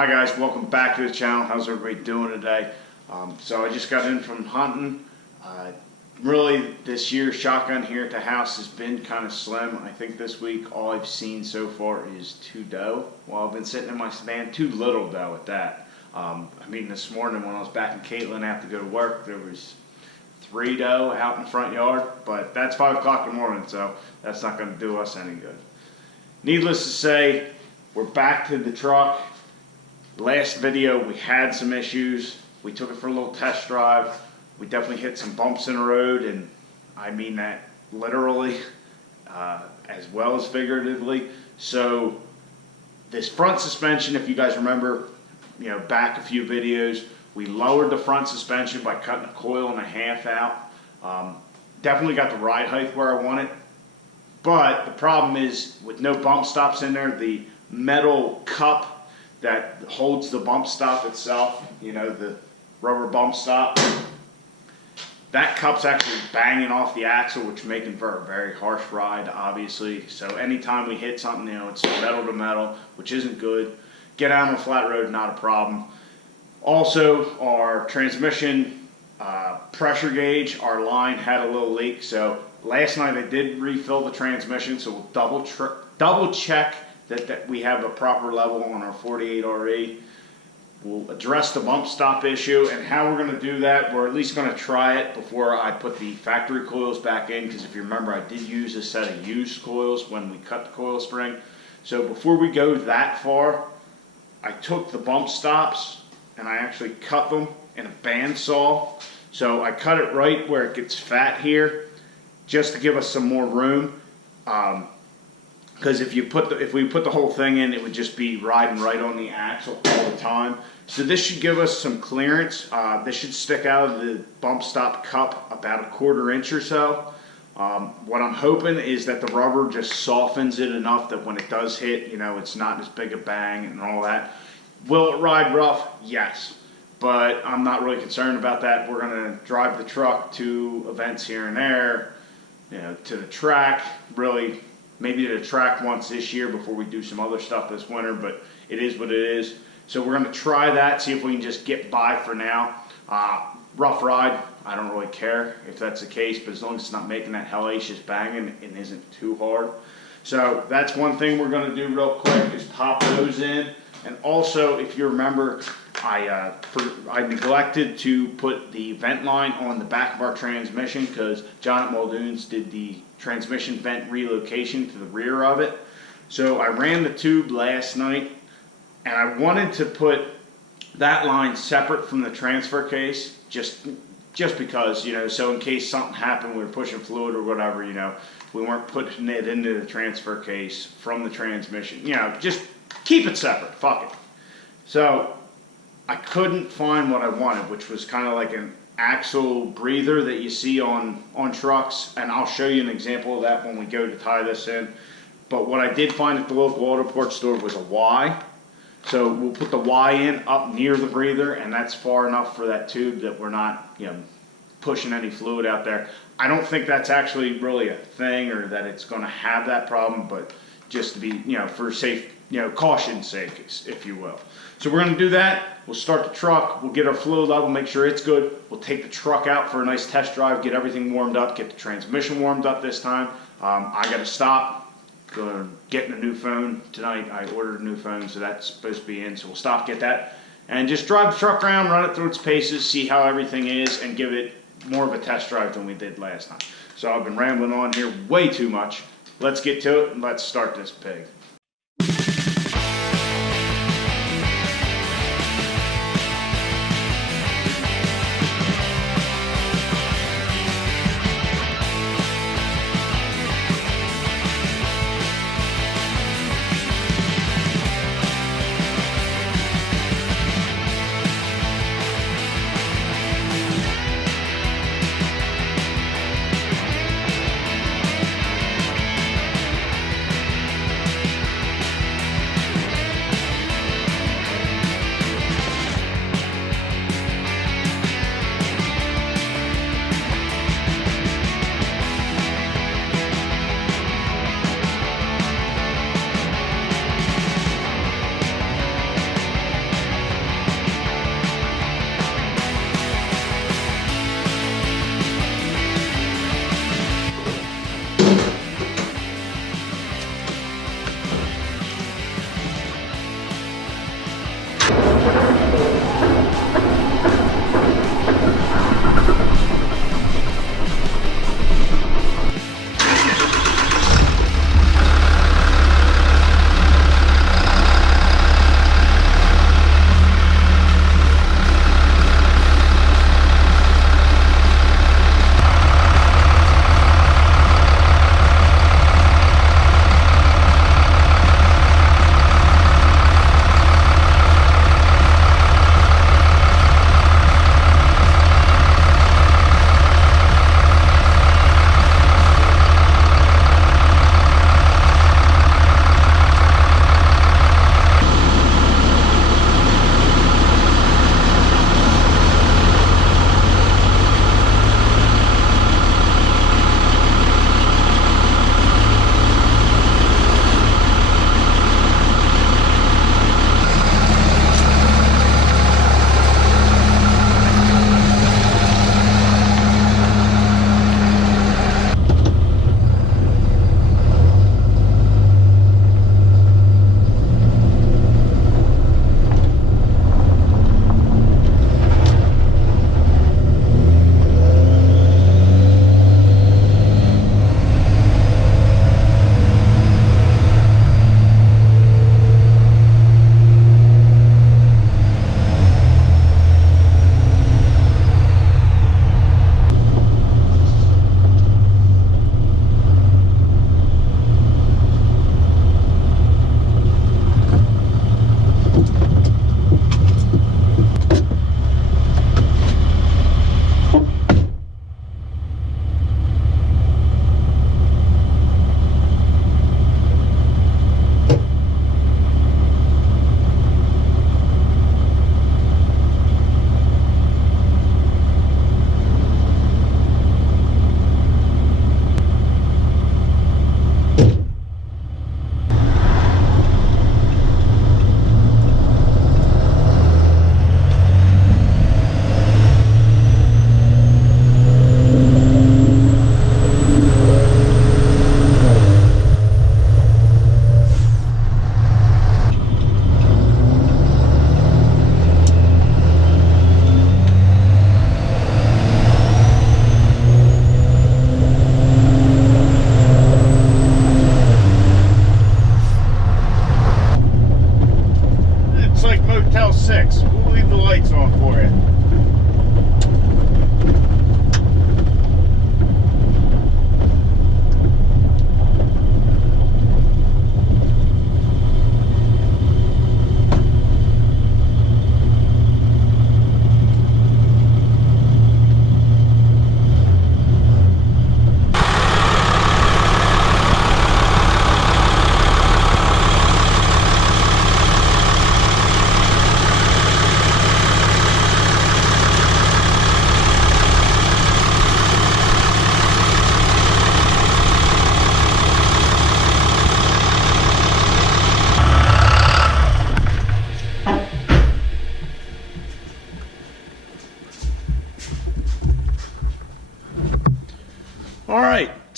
Hi guys, welcome back to the channel. How's everybody doing today? So I just got in from hunting. Really this year shotgun here at the house has been kind of slim. I think this week all I've seen so far is 2 doe while I've been sitting in my stand. 2 little doe at that. I mean this morning when I was back in Caitlin after go to work, there was 3 doe out in the front yard, but that's 5 o'clock in the morning, so that's not going to do us any good. Needless to say, we're back to the truck. Last video we had some issues. We took it for a little test drive. We definitely hit some bumps in the road, and I mean that literally as well as figuratively. So this front suspension, if you guys remember, back a few videos, we lowered the front suspension by cutting a coil and a half out. Definitely got the ride height where I want it, but the problem is with no bump stops in there, the metal cup that holds the bump stop itself, the rubber bump stop, that cup's actually banging off the axle, which is making for a very harsh ride, obviously. So anytime we hit something, it's metal to metal, which isn't good. Get out on a flat road, not a problem. Also, our transmission pressure gauge, our line had a little leak. So last night I did refill the transmission, so we'll double check that we have a proper level on our 48RE. We'll address the bump stop issue, and how we're going to do that, we're at least going to try it before I put the factory coils back in, because if you remember I did use a set of used coils when we cut the coil spring. So before we go that far, I took the bump stops and I actually cut them in a bandsaw. So I cut it right where it gets fat here, just to give us some more room. Because if we put the whole thing in, it would just be riding right on the axle all the time. So this should give us some clearance. This should stick out of the bump stop cup about 1/4 inch or so. What I'm hoping is that the rubber just softens it enough that when it does hit, it's not as big a bang and all that. Will it ride rough? Yes. But I'm not really concerned about that. We're going to drive the truck to events here and there, to the track, really. Maybe to the track once this year before we do some other stuff this winter, but it is what it is. So we're going to try that, see if we can just get by for now. Rough ride, I don't really care if that's the case, but as long as it's not making that hellacious banging and isn't too hard. So that's one thing we're going to do real quick is pop those in. And also, if you remember, I neglected to put the vent line on the back of our transmission because John at Muldoon's did the transmission vent relocation to the rear of it. So I ran the tube last night, and I wanted to put that line separate from the transfer case, just because, so in case something happened, we were pushing fluid or whatever, we weren't putting it into the transfer case from the transmission. Just keep it separate, fuck it. So I couldn't find what I wanted, which was kind of like an axle breather that you see on trucks, and I'll show you an example of that when we go to tie this in. But what I did find at the local auto parts store was a Y. So we'll put the Y in up near the breather, and that's far enough for that tube that we're not pushing any fluid out there. I don't think that's actually really a thing or that it's going to have that problem, but just to be for safe, caution's sake, if you will. So we're going to do that. We'll start the truck. We'll get our fluid level, make sure it's good. We'll take the truck out for a nice test drive, get everything warmed up, get the transmission warmed up this time. I got to stop. Getting a new phone tonight. I ordered a new phone, so that's supposed to be in. So we'll stop, get that, and just drive the truck around, run it through its paces, see how everything is, and give it more of a test drive than we did last time. So I've been rambling on here way too much. Let's get to it and let's start this pig.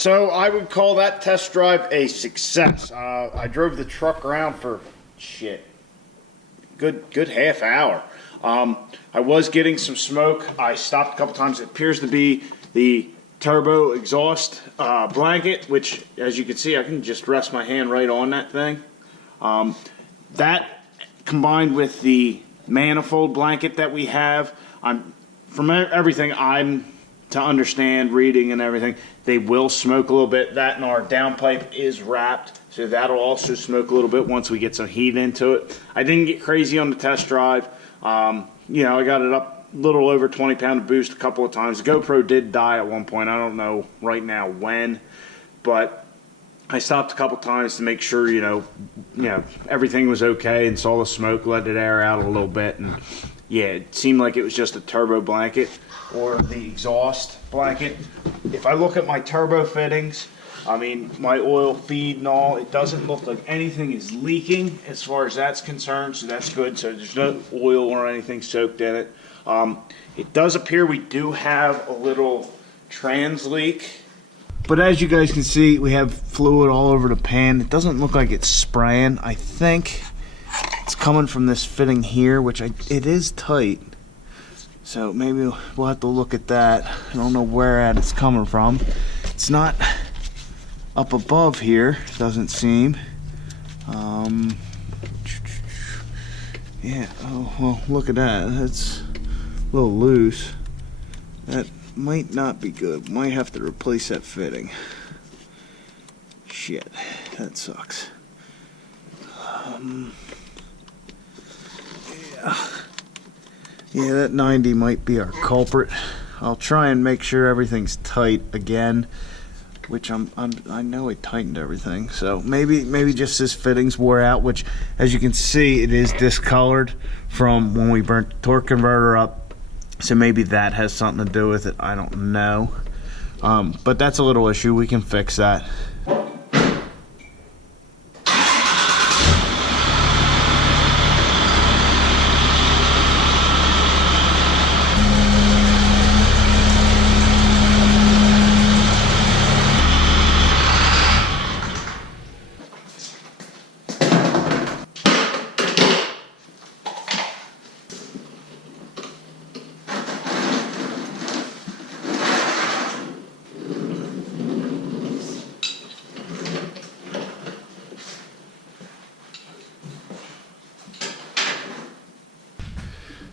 So I would call that test drive a success. I drove the truck around for good half hour. I was getting some smoke. I stopped a couple times. It appears to be the turbo exhaust blanket, which, as you can see, I can just rest my hand right on that thing. That combined with the manifold blanket that we have, from everything I'm to understand, reading and everything, they will smoke a little bit. That and our downpipe is wrapped, so that'll also smoke a little bit once we get some heat into it. I didn't get crazy on the test drive. You know, I got it up a little over 20 pound of boost a couple of times. The GoPro did die at one point. I don't know right now when, but I stopped a couple times to make sure, you know, everything was okay, and saw the smoke, let it air out a little bit, and yeah, it seemed like it was just a turbo blanket or the exhaust blanket. If I look at my turbo fittings, I mean, my oil feed and all, it doesn't look like anything is leaking as far as that's concerned, so that's good. So there's no oil or anything soaked in it. It does appear we do have a little trans leak. But as you guys can see, we have fluid all over the pan. It doesn't look like it's spraying. I think it's coming from this fitting here, which it is tight. So maybe we'll have to look at that. I don't know where it's coming from. It's not up above here, doesn't seem. Yeah, oh, well, look at that. That's a little loose. That might not be good. Might have to replace that fitting. Shit, that sucks. Yeah, that 90 might be our culprit. I'll try and make sure everything's tight again, which I know it tightened everything. So maybe just this fittings wore out, which, as you can see, it is discolored from when we burnt the torque converter up. So maybe that has something to do with it. I don't know. But that's a little issue. We can fix that.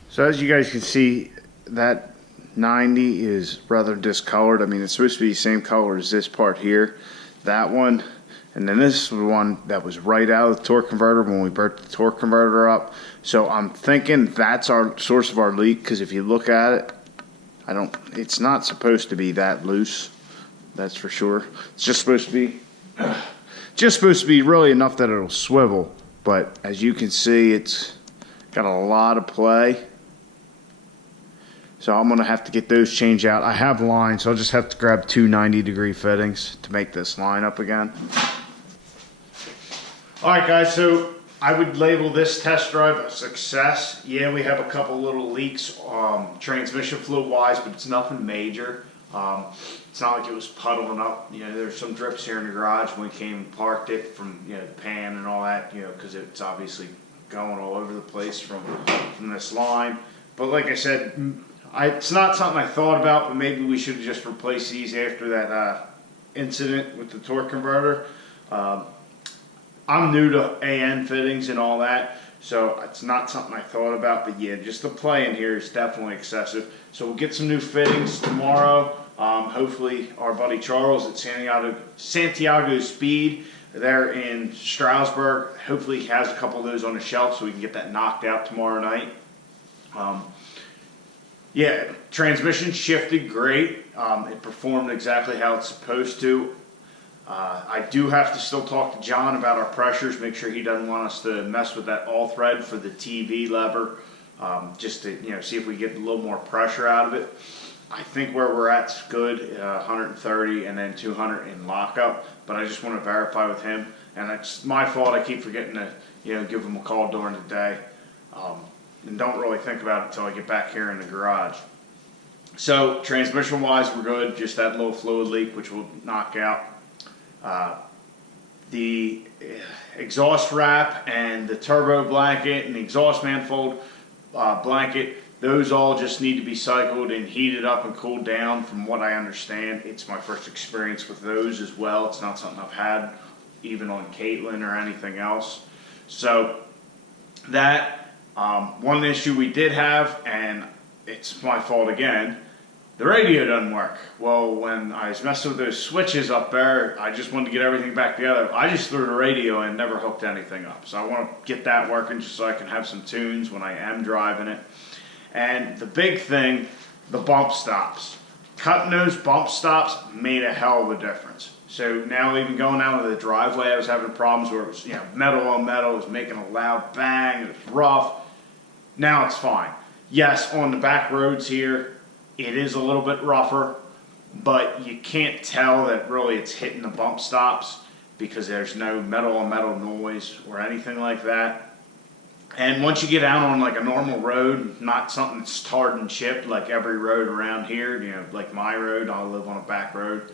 So as you guys can see, that 90 is rather discolored. I mean, it's supposed to be the same color as this part here, that one, and then this was one that was right out of the torque converter when we burnt the torque converter up. So I'm thinking that's our source of our leak, because if you look at it, it's not supposed to be that loose, that's for sure. It's just supposed to be really enough that it'll swivel, but as you can see, it's got a lot of play. So I'm going to have to get those changed out. I have lines, so I'll just have to grab two 90-degree fittings to make this line up again. Alright guys, so I would label this test drive a success. Yeah, we have a couple little leaks transmission fluid wise, but it's nothing major. It's not like it was puddling up. You know, there's some drips here in the garage when we came and parked it from, you know, the pan and all that, you know, because it's obviously going all over the place from this line. But like I said, it's not something I thought about, but maybe we should have just replaced these after that incident with the torque converter. I'm new to AN fittings and all that, so it's not something I thought about, but yeah, just the play in here is definitely excessive. So we'll get some new fittings tomorrow. Hopefully our buddy Charles at Santiago Speed, they're in Stroudsburg. Hopefully he has a couple of those on the shelf so we can get that knocked out tomorrow night. Yeah, transmission shifted great. It performed exactly how it's supposed to. I do have to still talk to John about our pressures, make sure he doesn't want us to mess with that all thread for the TV lever, just to, you know, see if we get a little more pressure out of it. I think where we're at's good, 130 and then 200 in lockup, but I just want to verify with him, and it's my fault. I keep forgetting to, you know, give him a call during the day, and don't really think about it until I get back here in the garage. So transmission wise, we're good. Just that little fluid leak, which will knock out. The exhaust wrap and the turbo blanket and the exhaust manifold blanket, those all just need to be cycled and heated up and cooled down. From what I understand, it's my first experience with those as well. It's not something I've had even on Caitlin or anything else. So that one issue we did have, and it's my fault again, the radio doesn't work. Well, when I was messing with those switches up there, I just wanted to get everything back together. I just threw the radio in, never hooked anything up. So I want to get that working just so I can have some tunes when I am driving it. And the big thing, the bump stops. Cutting those bump stops made a hell of a difference. So now even going out of the driveway, I was having problems where it was, metal on metal, it was making a loud bang, it was rough. Now it's fine. Yes, on the back roads here, it is a little bit rougher, but you can't tell that really it's hitting the bump stops because there's no metal on metal noise or anything like that. And once you get out on like a normal road, not something that's tarred and chipped like every road around here, like my road, I live on a back road.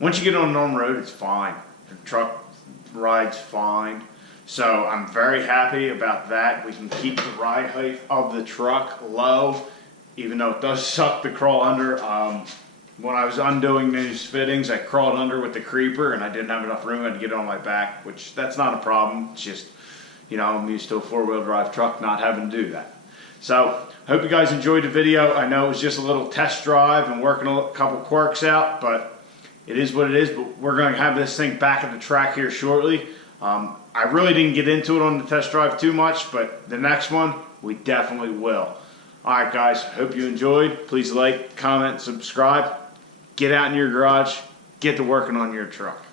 Once you get on a normal road, it's fine. The truck rides fine. So I'm very happy about that. We can keep the ride height of the truck low, even though it does suck to crawl under. When I was undoing these fittings, I crawled under with the creeper and I didn't have enough room. I had to get it on my back, which that's not a problem. It's just, I'm used to a four-wheel drive truck not having to do that. So hope you guys enjoyed the video. I know it was just a little test drive and working a couple quirks out, but it is what it is. But we're going to have this thing back at the track here shortly. I really didn't get into it on the test drive too much, but the next one, we definitely will. Alright guys, hope you enjoyed. Please like, comment, subscribe. Get out in your garage. Get to working on your truck.